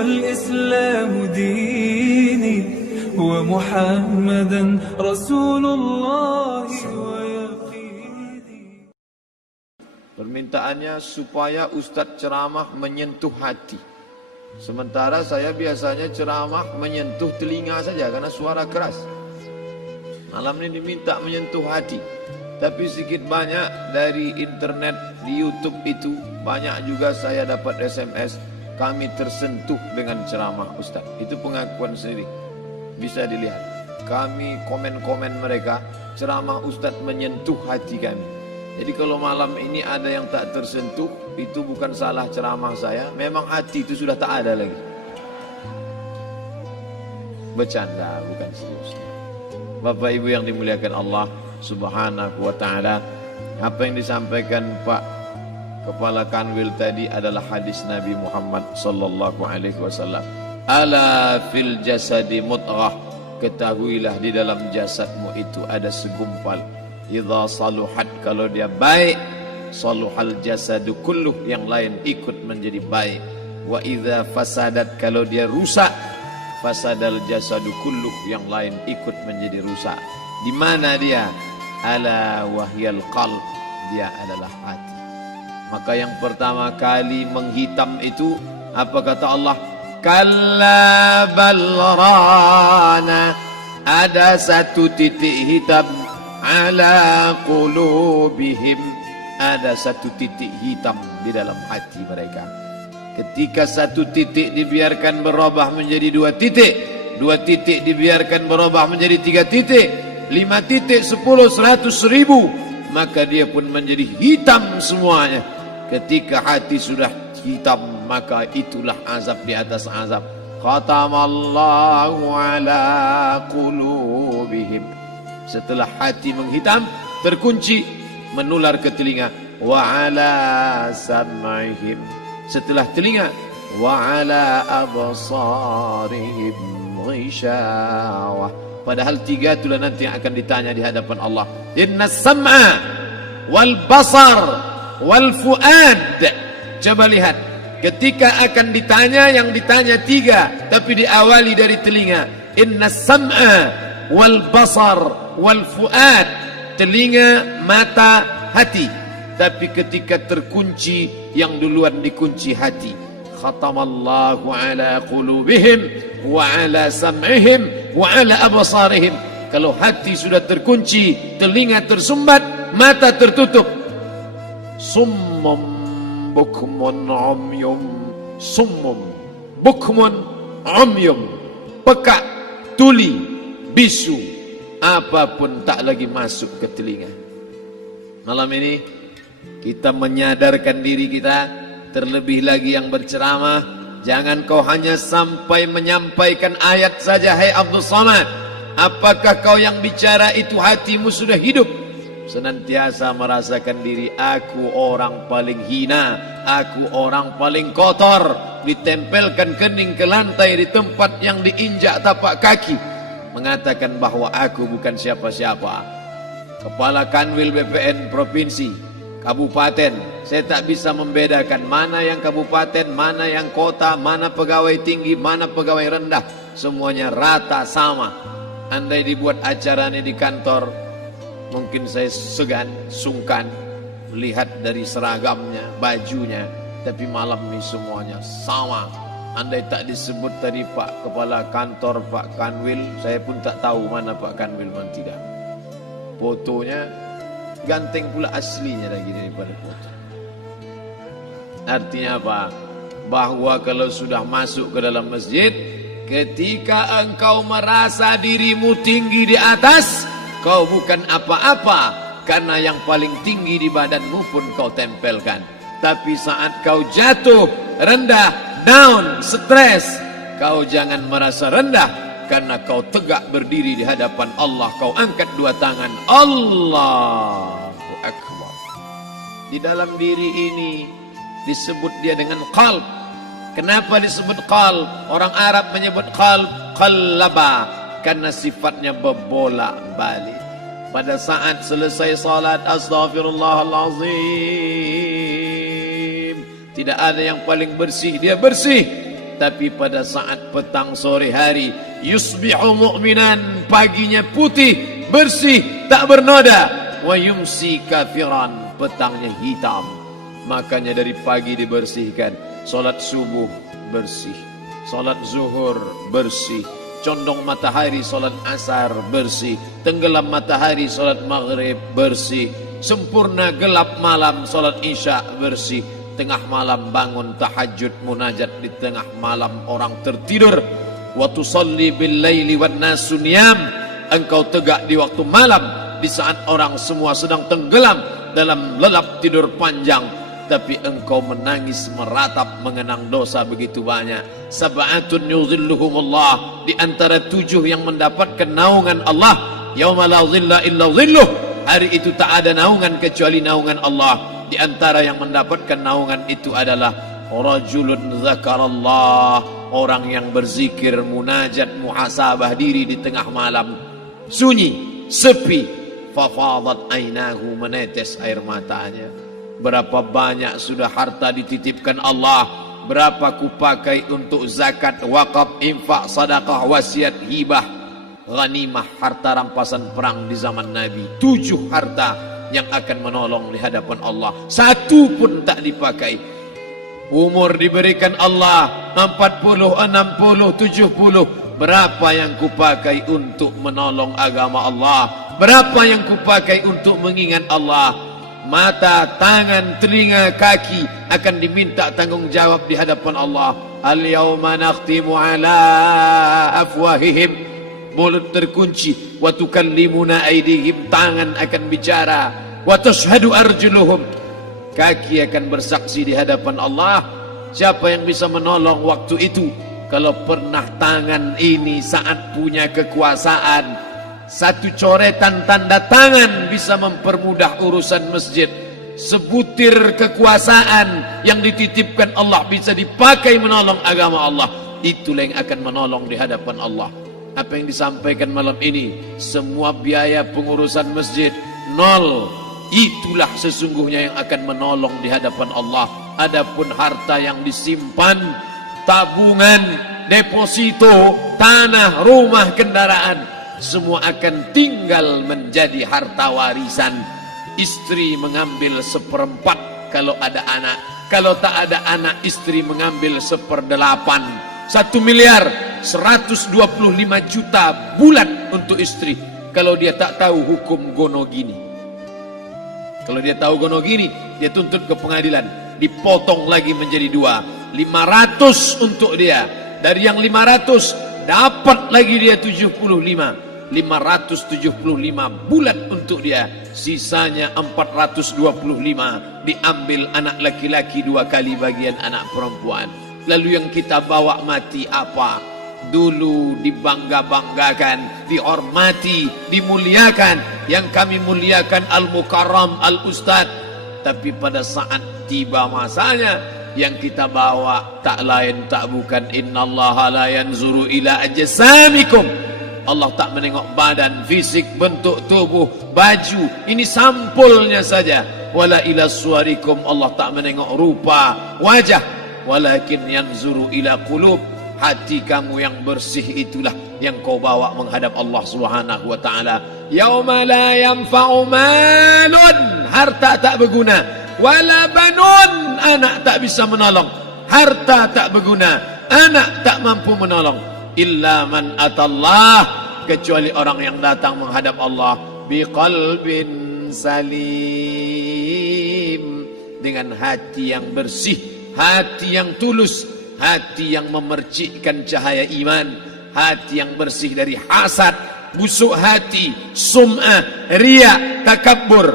والإسلام ديني ومحمدا رسول الله ويقيني. Permintaannya supaya Ustadz ceramah menyentuh hati. Sementara saya biasanya ceramah menyentuh telinga saja karena suara keras. Malam ini diminta menyentuh hati. Tapi sedikit banyak dari internet, di YouTube itu banyak juga saya dapat SMS, kami tersentuh dengan ceramah Ustaz. Itu pengakuan sendiri, bisa dilihat. Kami komen-komen mereka, ceramah Ustaz menyentuh hati kami. Jadi kalau malam ini ada yang tak tersentuh, itu bukan salah ceramah saya, memang hati itu sudah tak ada lagi. Bercanda, bukan serius. Bapak Ibu yang dimuliakan Allah Subhanahu wa ta'ala, apa yang disampaikan Pak Kepala Kanwil tadi adalah hadis Nabi Muhammad sallallahu alaihi wasallam. Ala fil jasadi mudghah, ketahuilah di dalam jasadmu itu ada segumpal. Idza saluhat, kalau dia baik, saluhal jasadu kulluh, yang lain ikut menjadi baik. Wa idza fasadat, kalau dia rusak, fasadal jasadu kulluh, yang lain ikut menjadi rusak. Di mana dia? Ala wahyal qalb, dia adalah hati. Maka yang pertama kali menghitam itu apa kata Allah? Kalla balrana, ada satu titik hitam. Ala qulubihim, ada satu titik hitam di dalam hati mereka. Ketika satu titik dibiarkan berubah menjadi dua titik dibiarkan berubah menjadi 3 titik, 5 titik, 10, 100, 1000, maka dia pun menjadi hitam semuanya. Ketika hati sudah hitam, maka itulah azab di atas azab. Khatamallahu ala qulubihim. Setelah hati menghitam, terkunci, menular ke telinga. Wa ala sam'ihim. Setelah telinga, wa ala absarihim ghishawah. Padahal 3 itulah nanti yang akan ditanya di hadapan Allah. Inna sam'a wal basar wal fuad. Coba lihat, ketika akan ditanya, yang ditanya 3, tapi diawali dari telinga. Inna sam'a wal basar wal fuad, telinga, mata, hati. Tapi ketika terkunci, yang duluan dikunci hati. Khatamallahu ala qulubihim wa ala sam'ihim wa ala absarihim. Kalau hati sudah terkunci, telinga tersumbat, mata tertutup. Summum bukmun umyum. Summum bukmun umyum, peka, tuli, bisu, apapun tak lagi masuk ke telinga. Malam ini kita menyadarkan diri kita, terlebih lagi yang berceramah, jangan kau hanya sampai menyampaikan ayat saja. Hai Abdul Samad, apakah kau yang bicara itu hatimu sudah hidup? Senantiasa merasakan diri, aku orang paling hina, aku orang paling kotor, ditempelkan kening ke lantai di tempat yang diinjak tapak kaki, mengatakan bahwa aku bukan siapa-siapa. Kepala Kanwil BPN Provinsi, Kabupaten, saya tak bisa membedakan mana yang kabupaten, mana yang kota, mana pegawai tinggi, mana pegawai rendah. Semuanya rata sama. Andai dibuat acara ini di kantor, mungkin saya segan, sungkan melihat dari seragamnya, bajunya. Tapi malam ini semuanya sama. Andai tak disebut tadi Pak Kepala Kantor, Pak Kanwil, saya pun tak tahu mana Pak Kanwil, mana tidak. Fotonya ganteng pula aslinya lagi daripada foto. Artinya apa? Bahwa kalau sudah masuk ke dalam masjid, ketika engkau merasa dirimu tinggi di atas, kau bukan apa-apa, karena yang paling tinggi di badanmu pun kau tempelkan. Tapi saat kau jatuh, rendah, down, stres, kau jangan merasa rendah, karena kau tegak berdiri di hadapan Allah. Kau angkat 2 tangan, Allahu Akbar. Di dalam diri ini disebut dia dengan qalb. Kenapa disebut qalb? Orang Arab menyebut qalb qallaba, karena sifatnya berbolak-balik. Pada saat selesai salat, astaghfirullahalazim, tidak ada yang paling bersih, dia bersih. tapi pada saat petang sore hari yusbihu mu'minan, paginya putih bersih tak bernoda, wa yumsi kafiran, petangnya hitam. Makanya dari pagi dibersihkan, salat subuh bersih, salat zuhur bersih, condong matahari salat asar bersih, tenggelam matahari salat maghrib bersih, sempurna gelap malam salat isya bersih, tengah malam bangun tahajud munajat di tengah malam orang tertidur, wa tusalli bil laili wan nasu niyam, engkau tegak di waktu malam di saat orang semua sedang tenggelam dalam lelap tidur panjang, tapi engkau menangis meratap mengenang dosa begitu banyak. Sab'atun yuzilluhumullah, di antara 7 yang mendapatkan naungan Allah, yauma la zilla illa zilluh, hari itu tak ada naungan kecuali naungan Allah. Di antara yang mendapatkan naungan itu adalah rajulun zakarallah, orang yang berzikir, munajat, muhasabah diri di tengah malam, sunyi, sepi, fafadat ainahu, menetes air matanya. Berapa banyak sudah harta dititipkan Allah, berapa kupakai untuk zakat, wakaf, infak, sedekah, wasiat, hibah, ghanimah, harta rampasan perang di zaman Nabi. 7 harta yang akan menolong di hadapan Allah, 1 pun tak dipakai. Umur diberikan Allah 40, 60, 70. Berapa yang kupakai untuk menolong agama Allah? Berapa yang kupakai untuk mengingat Allah? Mata, tangan, telinga, kaki akan diminta tanggung jawab di hadapan Allah. Al-yawma nakhtimu ala afwahihim, mulut terkunci, wa tukallimuna aydihim, tangan akan bicara, wa tashhadu arjuluhum, kaki akan bersaksi di hadapan Allah. Siapa yang bisa menolong waktu itu? Kalau pernah tangan ini saat punya kekuasaan, 1 coretan tanda tangan bisa mempermudah urusan masjid. Sebutir kekuasaan yang dititipkan Allah bisa dipakai menolong agama Allah. Itulah yang akan menolong di hadapan Allah. Apa yang disampaikan malam ini, semua biaya pengurusan masjid 0. Itulah sesungguhnya yang akan menolong di hadapan Allah. Adapun harta yang disimpan, tabungan, deposito, tanah, rumah, kendaraan, semua akan tinggal menjadi harta warisan. Istri mengambil 1/4 kalau ada anak, kalau tak ada anak istri mengambil 1/8. 1 miliar 125 juta bulan untuk istri, kalau dia tak tahu hukum gonogini. Kalau dia tahu gonogini, dia tuntut ke pengadilan, dipotong lagi menjadi 2, 500 untuk dia. Dari yang 500 dapat lagi dia 75, 575 bulan untuk dia. Sisanya 425 diambil anak laki-laki 2 kali bagian anak perempuan. Lalu yang kita bawa mati apa? Dulu dibangga-banggakan, dihormati, dimuliakan. Yang kami muliakan al-mukarram, al-ustad. Tapi pada saat tiba masanya, yang kita bawa tak lain tak bukan, innallaha la yanzuru ila ajsamikum, Allah tak menengok badan, fisik, bentuk tubuh, baju, ini sampulnya saja. Wala ila suwarikum, Allah tak menengok rupa, wajah, walakin yanzuru ila qulub, hati kamu yang bersih itulah yang kau bawa menghadap Allah Subhanahu wa taala. Yauma la yanfa'u malun, harta tak berguna, wala banun, anak tak bisa menolong, harta tak berguna, anak tak mampu menolong, illa man atallah, kecuali orang yang datang menghadap Allah biqalbin salim, dengan hati yang bersih, hati yang tulus, hati yang memercikkan cahaya iman, hati yang bersih dari hasad, busuk hati, sum'ah, riya, takabbur.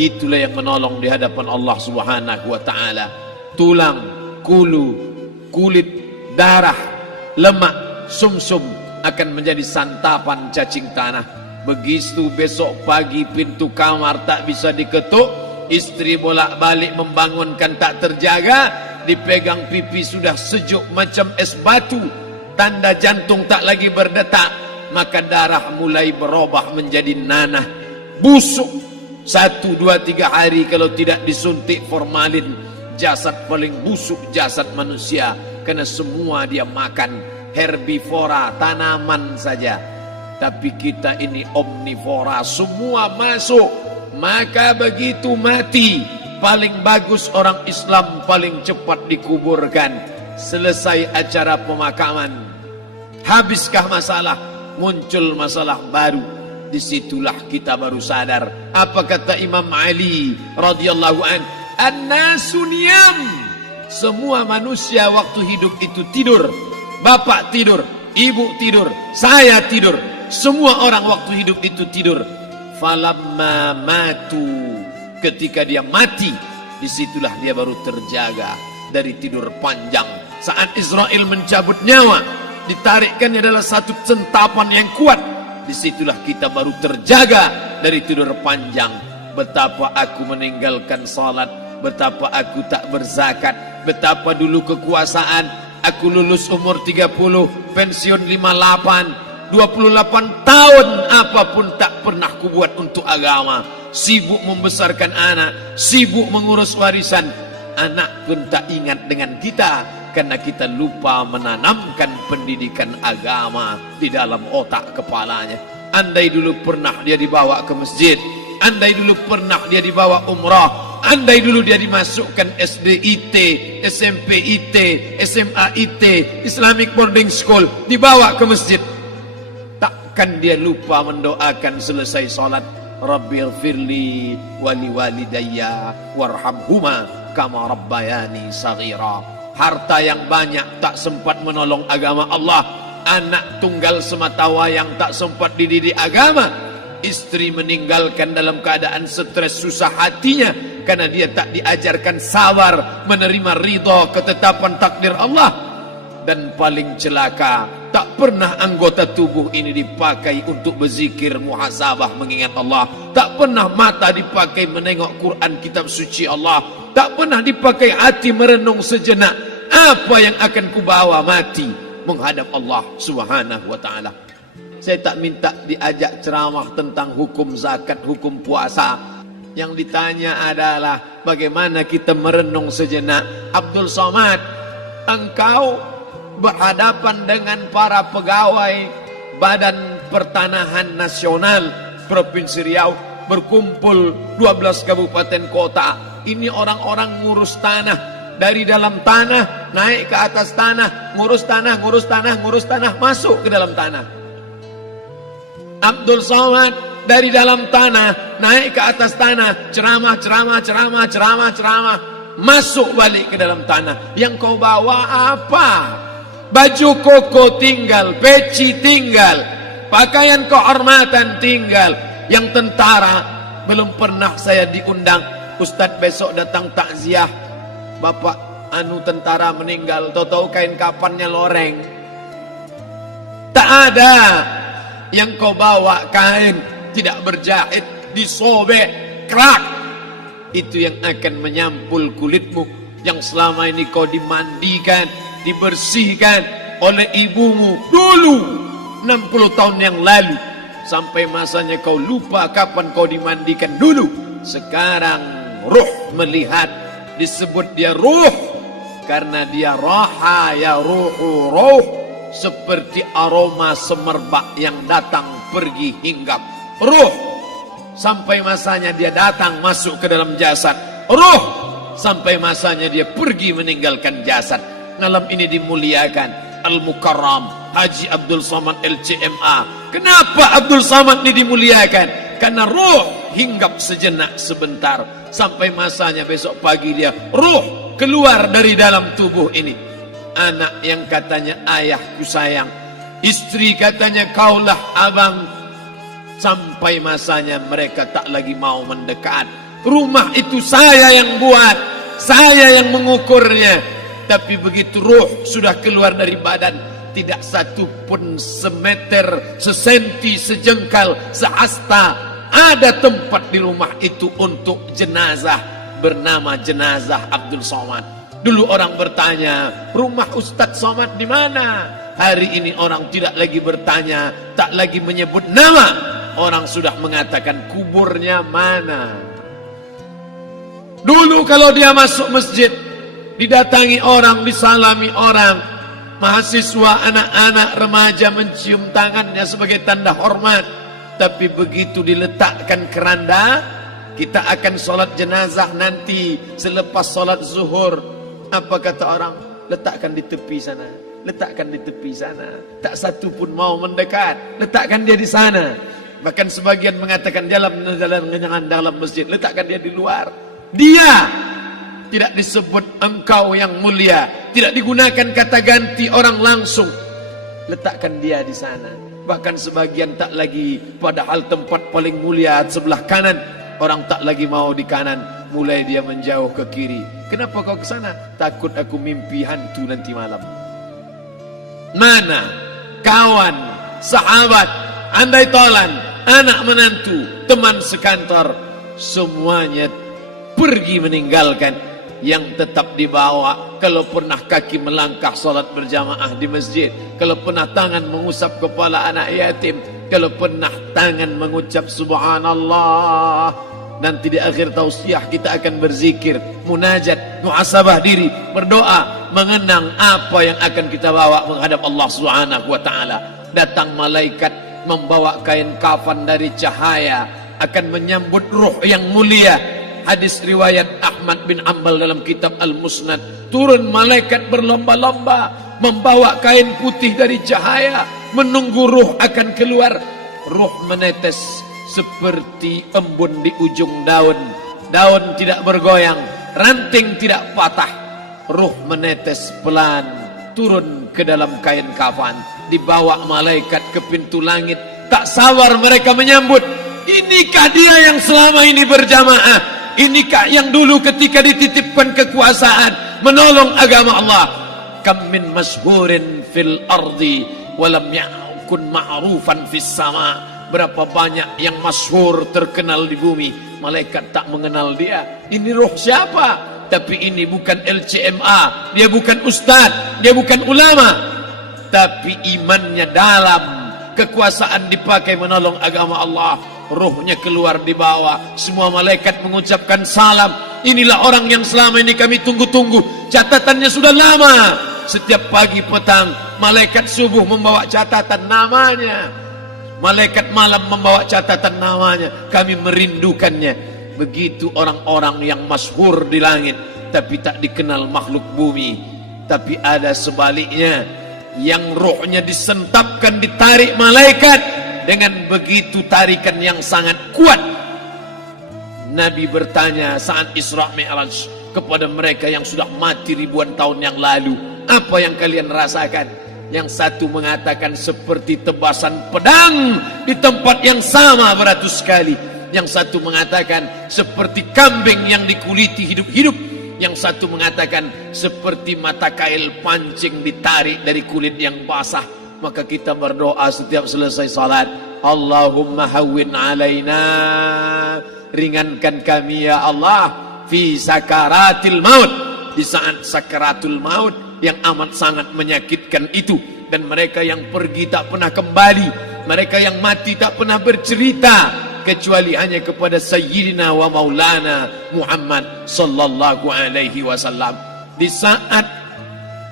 Itulah yang menolong di hadapan Allah Subhanahu wa taala. Tulang, kulu, kulit, darah, lemak, sumsum akan menjadi santapan cacing tanah. Begitu besok pagi pintu kamar tak bisa diketuk, istri bolak-balik membangunkan tak terjaga, dipegang pipi sudah sejuk macam es batu, tanda jantung tak lagi berdetak, maka darah mulai berubah menjadi nanah, busuk. 1, 2, 3 hari kalau tidak disuntik formalin, jasad paling busuk jasad manusia. karena semua dia makan herbivora, tanaman saja. Tapi kita ini omnivora, semua masuk. Maka begitu mati, paling bagus orang Islam paling cepat dikuburkan. Selesai acara pemakaman, habiskah masalah, muncul masalah baru. Disitulah kita baru sadar. Apa kata Imam Ali radhiyallahu an? An-nasu niyam. Semua manusia waktu hidup itu tidur. Bapak tidur, ibu tidur, saya tidur. Semua orang waktu hidup itu tidur. Falamma matu, ketika dia mati, disitulah dia baru terjaga dari tidur panjang. Saat Israel mencabut nyawa, ditarikkannya adalah satu centapan yang kuat. Disitulah kita baru terjaga dari tidur panjang. Betapa aku meninggalkan salat, betapa aku tak berzakat, betapa dulu kekuasaan. Aku lulus umur 30, pensiun 58, 28 tahun apapun tak pernah kubuat untuk agama. Sibuk membesarkan anak, sibuk mengurus warisan. Anak pun tak ingat dengan kita karena kita lupa menanamkan pendidikan agama di dalam otak kepalanya. Andai dulu pernah dia dibawa ke masjid, andai dulu pernah dia dibawa umrah, andai dulu dia dimasukkan SD IT, SMP IT, SMA IT, Islamic Boarding School, dibawa ke masjid, takkan dia lupa mendoakan selesai salat, Rabbighfirli wali walidayya warhamhuma kama rabbayani saghira. Harta yang banyak tak sempat menolong agama Allah. Anak tunggal semata wayang tak sempat dididik agama. Istri meninggalkan dalam keadaan stres susah hatinya karena dia tak diajarkan sabar menerima ridha ketetapan takdir Allah. Dan paling celaka, tak pernah anggota tubuh ini dipakai untuk berzikir, muhasabah, mengingat Allah. Tak pernah mata dipakai menengok Quran, kitab suci Allah. Tak pernah dipakai hati merenung sejenak, apa yang akan kubawa mati menghadap Allah subhanahu wa ta'ala. Saya tak minta diajak ceramah tentang hukum zakat, hukum puasa. Yang ditanya adalah bagaimana kita merenung sejenak. Abdul Somad, engkau berhadapan dengan para pegawai Badan Pertanahan Nasional Provinsi Riau, berkumpul 12 kabupaten kota. Ini orang-orang ngurus tanah, dari dalam tanah naik ke atas tanah, ngurus tanah, ngurus tanah, ngurus tanah, masuk ke dalam tanah. Abdul Somad dari dalam tanah naik ke atas tanah, ceramah, ceramah, ceramah, ceramah, ceramah, masuk balik ke dalam tanah. Yang kau bawa apa? Baju koko tinggal, peci tinggal, pakaian kehormatan tinggal. Yang tentara belum pernah saya diundang. Ustadz besok datang takziah, bapak anu tentara meninggal, tahu-tahu kain kafannya loreng. Tak ada. Yang kau bawa kain tidak berjahit, disobek, kerak. Itu yang akan menyampul kulitmu yang selama ini kau dimandikan, dibersihkan oleh ibumu dulu 60 tahun yang lalu, sampai masanya kau lupa kapan kau dimandikan dulu. Sekarang ruh melihat, disebut dia ruh karena dia raha ya ruhu ruh, seperti aroma semerbak yang datang pergi hinggap. Ruh sampai masanya dia datang masuk ke dalam jasad, ruh sampai masanya dia pergi meninggalkan jasad. Malam ini dimuliakan Al-Mukarram Haji Abdul Somad LCMA. Kenapa Abdul Somad ini dimuliakan? Karena ruh hinggap sejenak sebentar, sampai masanya besok pagi dia ruh keluar dari dalam tubuh ini. Anak yang katanya ayahku sayang, istri katanya kaulah abang, sampai masanya mereka tak lagi mau mendekat. Rumah itu saya yang buat, saya yang mengukurnya. Tapi begitu ruh sudah keluar dari badan, tidak satu pun semeter, sesenti, sejengkal, sehasta ada tempat di rumah itu untuk jenazah bernama jenazah Abdul Somad. Dulu orang bertanya, rumah Ustadz Somad di mana? Hari ini orang tidak lagi bertanya, tak lagi menyebut nama. Orang sudah mengatakan kuburnya mana. Dulu kalau dia masuk masjid, didatangi orang, disalami orang. Mahasiswa, anak-anak, remaja mencium tangannya sebagai tanda hormat. Tapi begitu diletakkan keranda, kita akan sholat jenazah nanti selepas sholat zuhur. Apa kata orang? Letakkan di tepi sana, letakkan di tepi sana. Tak satu pun mau mendekat, letakkan dia di sana. Bahkan sebagian mengatakan dalam masjid, letakkan dia di luar. Dia tidak disebut engkau yang mulia, tidak digunakan kata ganti orang langsung. Letakkan dia di sana. Bahkan sebagian tak lagi, padahal tempat paling mulia sebelah kanan, orang tak lagi mau di kanan, mulai dia menjauh ke kiri. Kenapa kau ke sana? Takut aku mimpi hantu nanti malam. Mana kawan, sahabat, andai tolan, anak menantu, teman sekantor, semuanya pergi meninggalkan. Yang tetap dibawa, kalau pernah kaki melangkah salat berjamaah di masjid, kalau pernah tangan mengusap kepala anak yatim, kalau pernah tangan mengucap subhanallah. Nanti di akhir tausiah kita akan berzikir, munajat, muhasabah diri, berdoa, mengenang apa yang akan kita bawa menghadap Allah Subhanahu wa taala. Datang malaikat membawa kain kafan dari cahaya, akan menyambut ruh yang mulia. Hadis riwayat Ahmad bin Ambal dalam kitab Al-Musnad, turun malaikat berlomba-lomba membawa kain putih dari cahaya, menunggu ruh akan keluar. Ruh menetes seperti embun di ujung daun. Daun tidak bergoyang, ranting tidak patah. Ruh menetes pelan turun ke dalam kain kafan, dibawa malaikat ke pintu langit. Tak sabar mereka menyambut. Inikah dia yang selama ini berjamaah? Inikah yang dulu ketika dititipkan kekuasaan menolong agama Allah? Kam min masyhurin fil ardi walam yakun ma'rufan fis sama. Berapa banyak yang masyhur terkenal di bumi, malaikat tak mengenal dia. Ini roh siapa? Tapi ini bukan LCMA, dia bukan ustaz, dia bukan ulama, tapi imannya dalam. Kekuasaan dipakai menolong agama Allah. Ruhnya keluar di bawah. Semua malaikat mengucapkan salam. Inilah orang yang selama ini kami tunggu-tunggu. Catatannya sudah lama. Setiap pagi petang, malaikat subuh membawa catatan namanya. Malaikat malam membawa catatan namanya. Kami merindukannya. Begitu orang-orang yang masyhur di langit, tapi tak dikenal makhluk bumi. Tapi ada sebaliknya, yang rohnya disentapkan, ditarik malaikat. Dengan begitu tarikan yang sangat kuat, Nabi bertanya saat Isra Mi'raj kepada mereka yang sudah mati ribuan tahun yang lalu, apa yang kalian rasakan? Yang satu mengatakan seperti tebasan pedang di tempat yang sama beratus kali. Yang satu mengatakan seperti kambing yang dikuliti hidup-hidup. Yang satu mengatakan seperti mata kail pancing ditarik dari kulit yang basah. Maka kita berdoa setiap selesai salat, Allahumma hawwin alaina, ringankan kami ya Allah, fi sakaratil maut, di saat sakaratul maut yang amat sangat menyakitkan itu. Dan mereka yang pergi tak pernah kembali, mereka yang mati tak pernah bercerita, kecuali hanya kepada Sayyidina wa Maulana Muhammad sallallahu alaihi wasallam. Di saat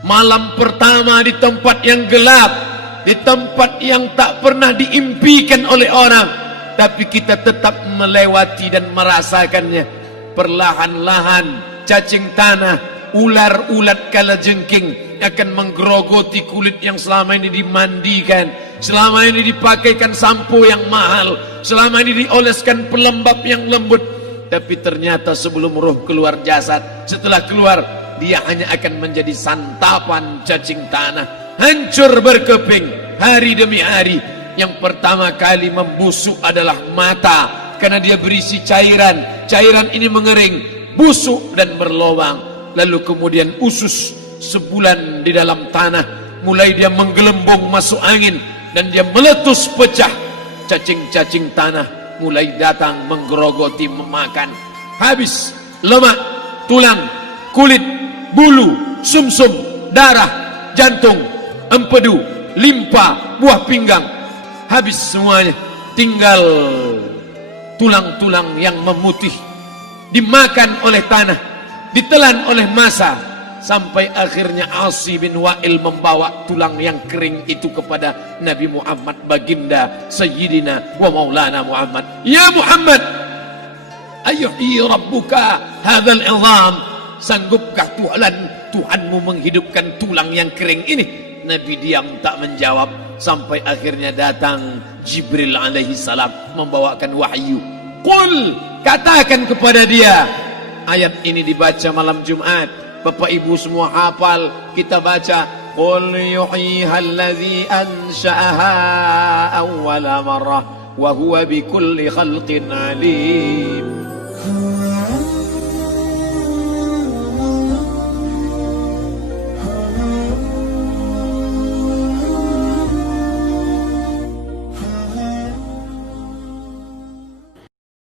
malam pertama di tempat yang gelap, di tempat yang tak pernah diimpikan oleh orang, tapi kita tetap melewati dan merasakannya. Perlahan-lahan cacing tanah, ular-ulat kalajengking akan menggerogoti kulit yang selama ini dimandikan, selama ini dipakaikan sampo yang mahal, selama ini dioleskan pelembab yang lembut. Tapi ternyata sebelum roh keluar jasad, setelah keluar, dia hanya akan menjadi santapan cacing tanah. Hancur berkeping hari demi hari. Yang pertama kali membusuk adalah mata, karena dia berisi cairan. Cairan ini mengering, busuk dan berlubang. Lalu kemudian usus sebulan di dalam tanah, mulai dia menggelembung masuk angin dan dia meletus pecah. Cacing-cacing tanah mulai datang menggerogoti, memakan. Habis lemak, tulang, kulit, bulu, sumsum, darah, jantung, empedu, limpa, buah pinggang, habis semuanya. Tinggal tulang-tulang yang memutih, dimakan oleh tanah, ditelan oleh massa. sampai akhirnya Asi bin Wa'il membawa tulang yang kering itu kepada Nabi Muhammad, baginda Sayyidina wa Maulana Muhammad. Ya Muhammad, ayuhi rabbuka hadzal izam, sanggupkah Tuhanmu menghidupkan tulang yang kering ini? Nabi diam tak menjawab sampai akhirnya datang Jibril alaihi salam membawakan wahyu. Qul, katakan kepada dia. Ayat ini dibaca malam Jumat. Bapak Ibu semua hafal, kita baca qul yuhyiha allazi ansha'aha awwala marrah wa huwa bikulli khalqin alim.